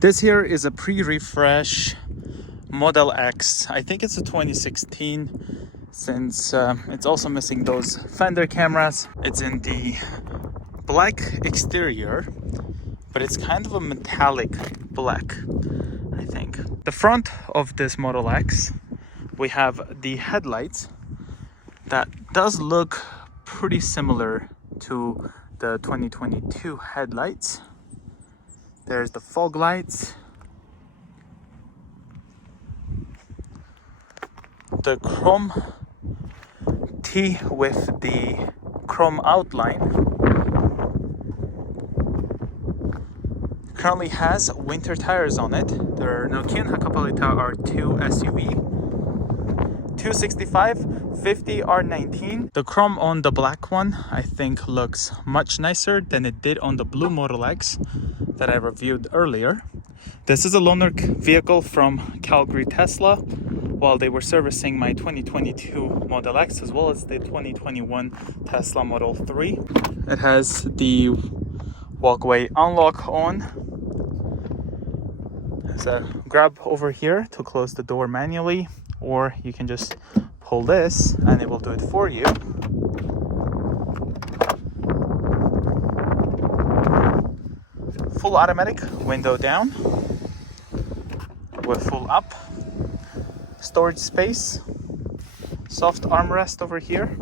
This here is a pre-refresh Model X. I think it's a 2016, since it's also missing those fender cameras. It's in the black exterior, but it's kind of a metallic black, I think. The front of this Model X, we have the headlights that does look pretty similar to the 2022 headlights. There's the fog lights, the chrome T with the chrome outline. Currently has winter tires on it. They're Nokian Hakapolita R2 SUV, 265 50 R19. The chrome on the black one I think looks much nicer than it did on the blue Model X that I reviewed earlier. This is a loaner vehicle from Calgary Tesla while they were servicing my 2022 Model X as well as the 2021 Tesla Model 3. It has the walkway unlock on. There's a grab over here to close the door manually, or you can just pull this and it will do it for you. Full automatic window down with full up. Storage space. Soft armrest over here.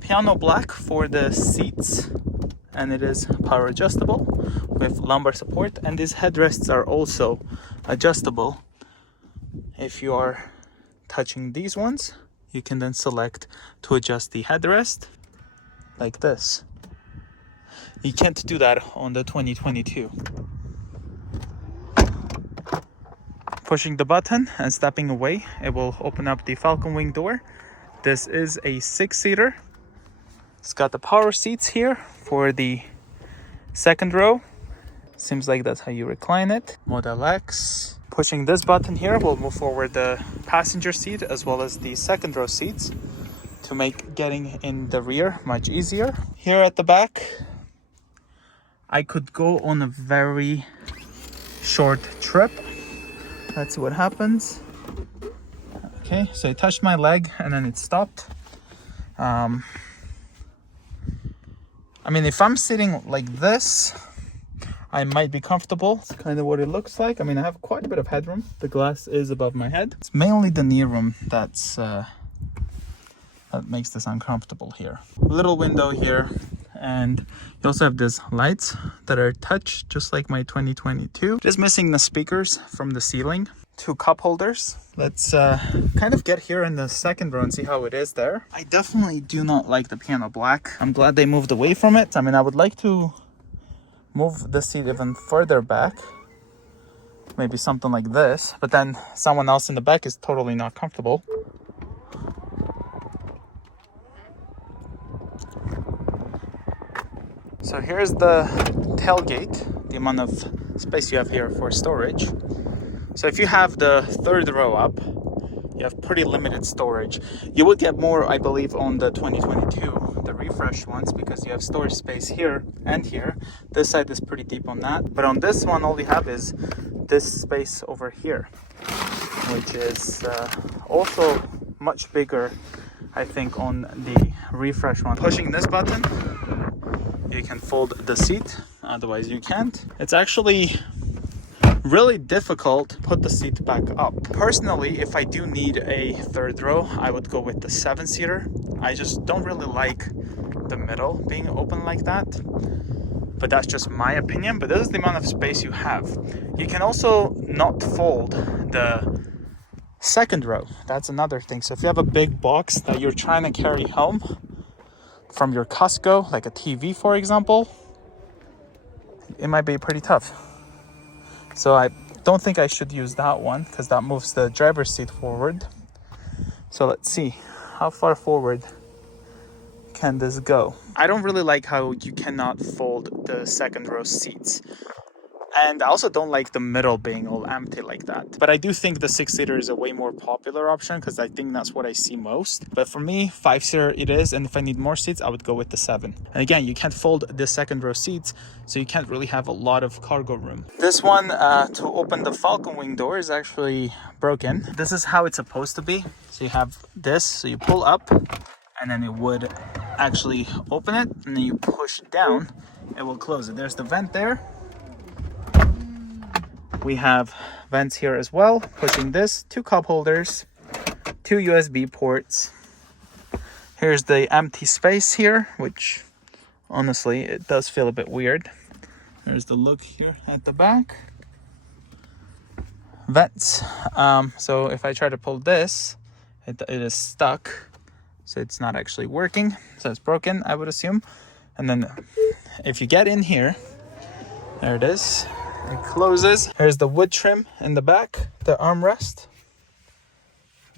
Piano black for the seats, and it is power adjustable with lumbar support, and these headrests are also adjustable. If you are touching these ones, you can then select to adjust the headrest like this. You can't do that on the 2022. Pushing the button and stepping away, it will open up the Falcon wing door. This is a 6-seater. It's got the power seats here for the second row. Seems like that's how you recline it. Model X. Pushing this button here will move forward the passenger seat as well as the second row seats to make getting in the rear much easier. Here at the back, I could go on a very short trip. Let's see what happens. Okay, so I touched my leg and then it stopped. I mean, if I'm sitting like this, I might be comfortable. It's kind of what it looks like. I mean, I have quite a bit of headroom. The glass is above my head. It's mainly the knee room that makes this uncomfortable here. Little window here, and you also have these lights that are touch, just like my 2022. Just missing the speakers from the ceiling. 2 cup holders. Let's kind of get here in the second row and see how it is there. I definitely do not like the piano black. I'm glad they moved away from it. I mean, I would like to move the seat even further back. Maybe something like this, but then someone else in the back is totally not comfortable. So here's the tailgate, the amount of space you have here for storage. So if you have the third row up, you have pretty limited storage. You would get more, I believe, on the 2022, the refresh ones, because you have storage space here and here. This side is pretty deep on that. But on this one, all you have is this space over here, which is also much bigger, I think, on the refresh one. Pushing this button, you can fold the seat, otherwise you can't. It's actually really difficult to put the seat back up. Personally, if I do need a third row, I would go with the 7-seater. I just don't really like the middle being open like that. But that's just my opinion. But this is the amount of space you have. You can also not fold the second row. That's another thing. So if you have a big box that you're trying to carry home from your Costco, like a TV, for example, it might be pretty tough. So I don't think I should use that one because that moves the driver's seat forward. So let's see, how far forward can this go? I don't really like how you cannot fold the second row seats. And I also don't like the middle being all empty like that. But I do think the 6-seater is a way more popular option because I think that's what I see most. But for me, 5-seater it is. And if I need more seats, I would go with the 7. And again, you can't fold the second row seats, so you can't really have a lot of cargo room. This one, to open the Falcon wing door, is actually broken. This is how it's supposed to be. So you have this, so you pull up, and then it would actually open it, and then you push down, it will close it. There's the vent there. We have vents here as well. Pushing this, 2 cup holders, 2 USB ports. Here's the empty space here, which honestly, it does feel a bit weird. There's the look here at the back. Vents. So if I try to pull this, it is stuck. So it's not actually working. So it's broken, I would assume. And then if you get in here, there it is. It closes. Here's the wood trim in the back, the armrest,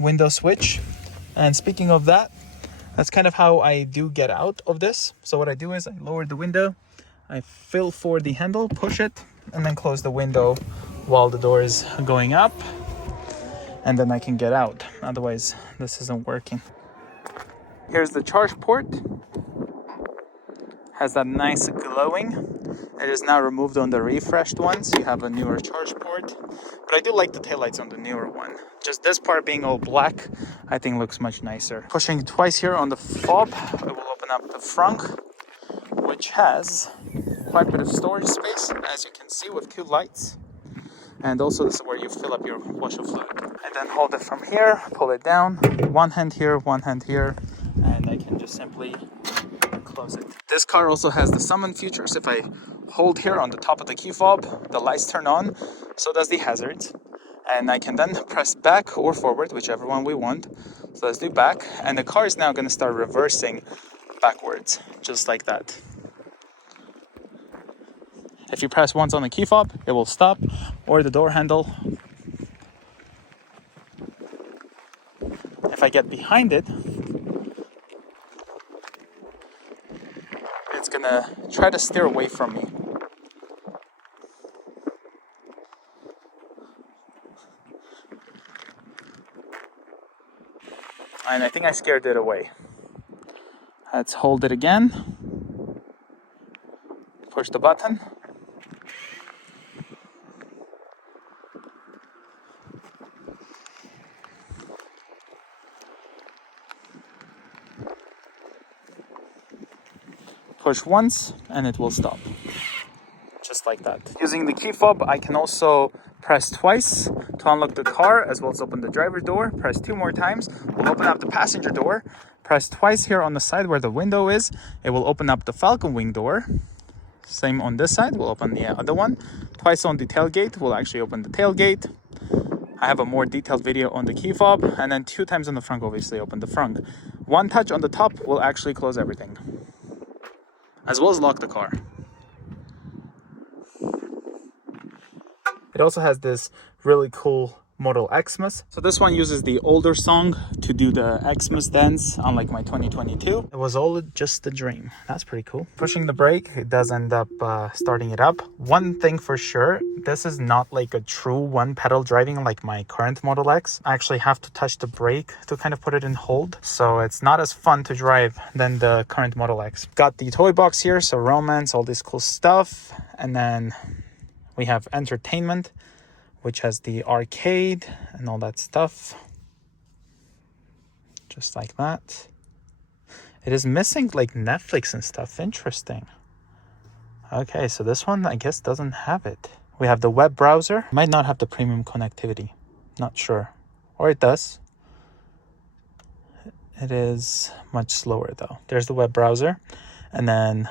window switch. And speaking of that, that's kind of how I do get out of this. So what I do is I lower the window, I feel for the handle, push it, and then close the window while the door is going up. And then I can get out. Otherwise, this isn't working. Here's the charge port. Has that nice glowing. It is now removed on the refreshed one, so you have a newer charge port. But I do like the taillights on the newer one. Just this part being all black, I think looks much nicer. Pushing twice here on the fob, it will open up the frunk, which has quite a bit of storage space, as you can see, with 2 lights. And also this is where you fill up your washer fluid. And then hold it from here, pull it down, 1 hand here, 1 hand here, and I can just simply close it. This car also has the summon features. If I hold here on the top of the key fob, the lights turn on, so does the hazards. And I can then press back or forward, whichever one we want. So let's do back, and the car is now going to start reversing backwards, just like that. If you press once on the key fob, it will stop, or the door handle. If I get behind it, it's gonna try to steer away from me. And I think I scared it away. Let's hold it again. Push the button. Push once and it will stop. Just like that. Using the key fob, I can also press twice to unlock the car as well as open the driver's door. Press 2 more times, we'll open up the passenger door. Press twice here on the side where the window is, it will open up the Falcon wing door. Same on this side, we'll open the other one. Twice on the tailgate, we'll actually open the tailgate. I have a more detailed video on the key fob, and then 2 times on the front, obviously open the front. 1 touch on the top will actually close everything, as well as lock the car. It also has this really cool Model Xmas. So this one uses the older song to do the Xmas dance, unlike my 2022. It was all just a dream. That's pretty cool. Pushing the brake, it does end up starting it up. One thing for sure, this is not like a true one pedal driving like my current Model X. I actually have to touch the brake to kind of put it in hold. So it's not as fun to drive than the current Model X. Got the toy box here, so romance, all this cool stuff. And then we have entertainment, which has the arcade and all that stuff. Just like that. It is missing like Netflix and stuff. Interesting. Okay, so this one I guess doesn't have it. We have the web browser. Might not have the premium connectivity. Not sure. Or it does. It is much slower though. There's the web browser. And then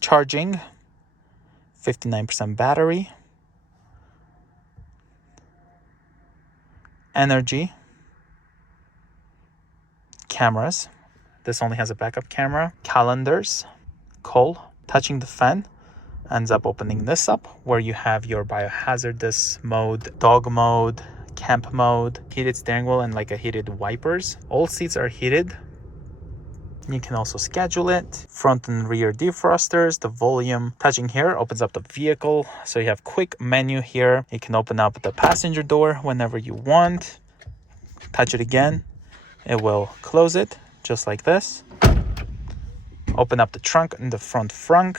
charging. 59% battery. Energy, cameras. This only has a backup camera. Calendars, call. Touching the fan ends up opening this up where you have your biohazardous mode, dog mode, camp mode, heated steering wheel, and like a heated wipers. All seats are heated. You can also schedule it. Front and rear defrosters, the volume. Touching here opens up the vehicle. So you have quick menu here. You can open up the passenger door whenever you want. Touch it again. It will close it just like this. Open up the trunk and the front frunk.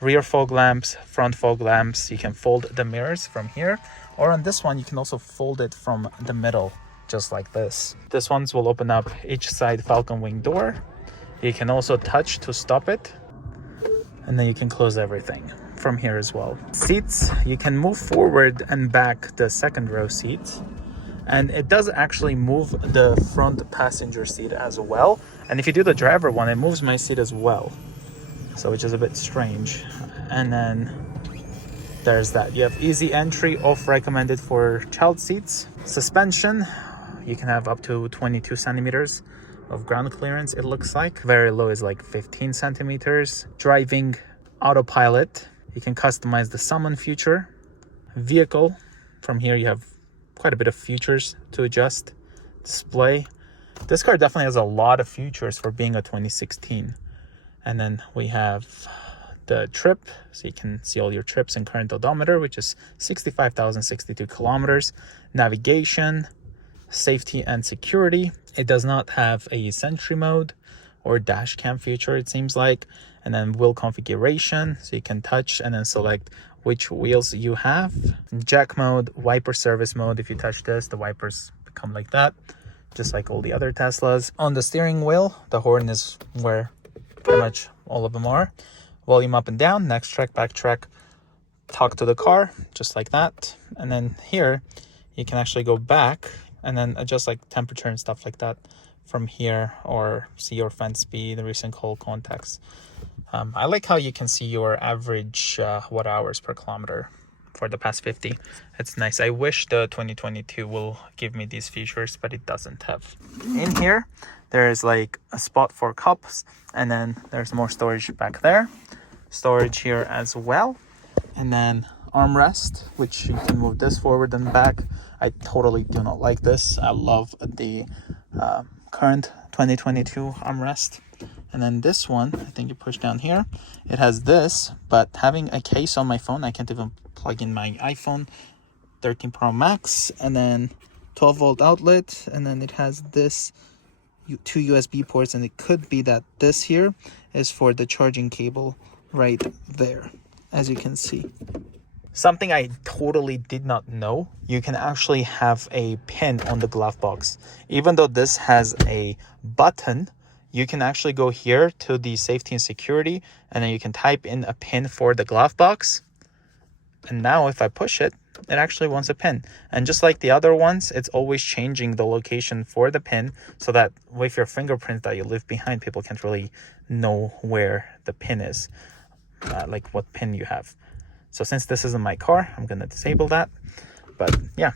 Rear fog lamps, front fog lamps. You can fold the mirrors from here. Or on this one, you can also fold it from the middle, just like this. This ones will open up each side Falcon wing door. You can also touch to stop it. And then you can close everything from here as well. Seats, you can move forward and back the second row seats. And it does actually move the front passenger seat as well. And if you do the driver one, it moves my seat as well. So which is a bit strange. And then there's that. You have easy entry, off recommended for child seats. Suspension, you can have up to 22 centimeters of ground clearance, it looks like. Very low is like 15 centimeters. Driving autopilot, you can customize the summon feature. Vehicle, from here you have quite a bit of features to adjust. Display, this car definitely has a lot of features for being a 2016. And then we have the trip, so you can see all your trips and current odometer, which is 65,062 kilometers. Navigation, safety and security. It does not have a sentry mode or dash cam feature, it seems like. And then wheel configuration, so you can touch and then select which wheels you have. Jack mode, wiper service mode. If you touch this, the wipers become like that, just like all the other Teslas. On the steering wheel, the horn is where pretty much all of them are. Volume up and down, next track, back track, talk to the car, just like that. And then here, you can actually go back and then adjust like temperature and stuff like that from here, or see your fan speed, recent call contacts. I like how you can see your average watt hours per kilometer for the past 50. It's nice. I wish the 2022 will give me these features, but it doesn't have. In here, there's like a spot for cups, and then there's more storage back there. Storage here as well. And then armrest, which you can move this forward and back. I totally do not like this. I love the current 2022 armrest. And then this one, I think you push down here. It has this, but having a case on my phone, I can't even plug in my iPhone 13 Pro Max, and then 12-volt outlet, and then it has this 2 USB ports, and it could be that this here is for the charging cable right there, as you can see. Something I totally did not know, you can actually have a pin on the glove box. Even though this has a button, you can actually go here to the safety and security, and then you can type in a pin for the glove box. And now if I push it, it actually wants a pin. And just like the other ones, it's always changing the location for the pin, so that with your fingerprint that you leave behind, people can't really know where the pin is, like what pin you have. So since this isn't my car, I'm going to disable that. But yeah,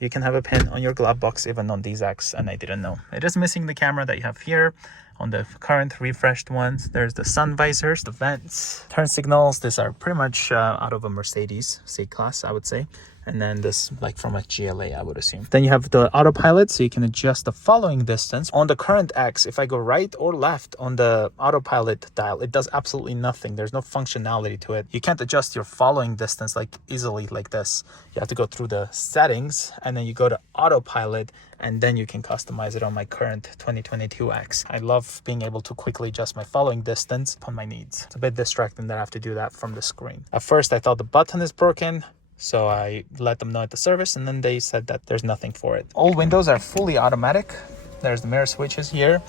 you can have a pin on your glove box even on these X, and I didn't know. It is missing the camera that you have here on the current refreshed ones. There's the sun visors, the vents, turn signals. These are pretty much out of a Mercedes C-Class, I would say. And then this like from a GLA, I would assume. Then you have the autopilot, so you can adjust the following distance. On the current X, if I go right or left on the autopilot dial, it does absolutely nothing. There's no functionality to it. You can't adjust your following distance like easily like this. You have to go through the settings, and then you go to autopilot, and then you can customize it on my current 2022 X. I love being able to quickly adjust my following distance upon my needs. It's a bit distracting that I have to do that from the screen. At first, I thought the button is broken, so I let them know at the service, and then they said that there's nothing for it. All windows are fully automatic. There's the mirror switches here,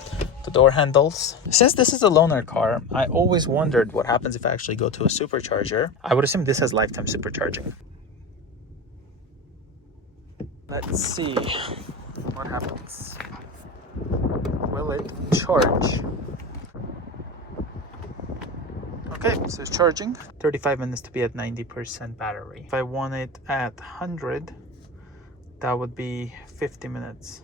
the door handles. Since this is a loaner car, I always wondered what happens if I actually go to a supercharger. I would assume this has lifetime supercharging. Let's see what happens. Will it charge? Okay, so it's charging. 35 minutes to be at 90% battery. If I want it at 100, that would be 50 minutes.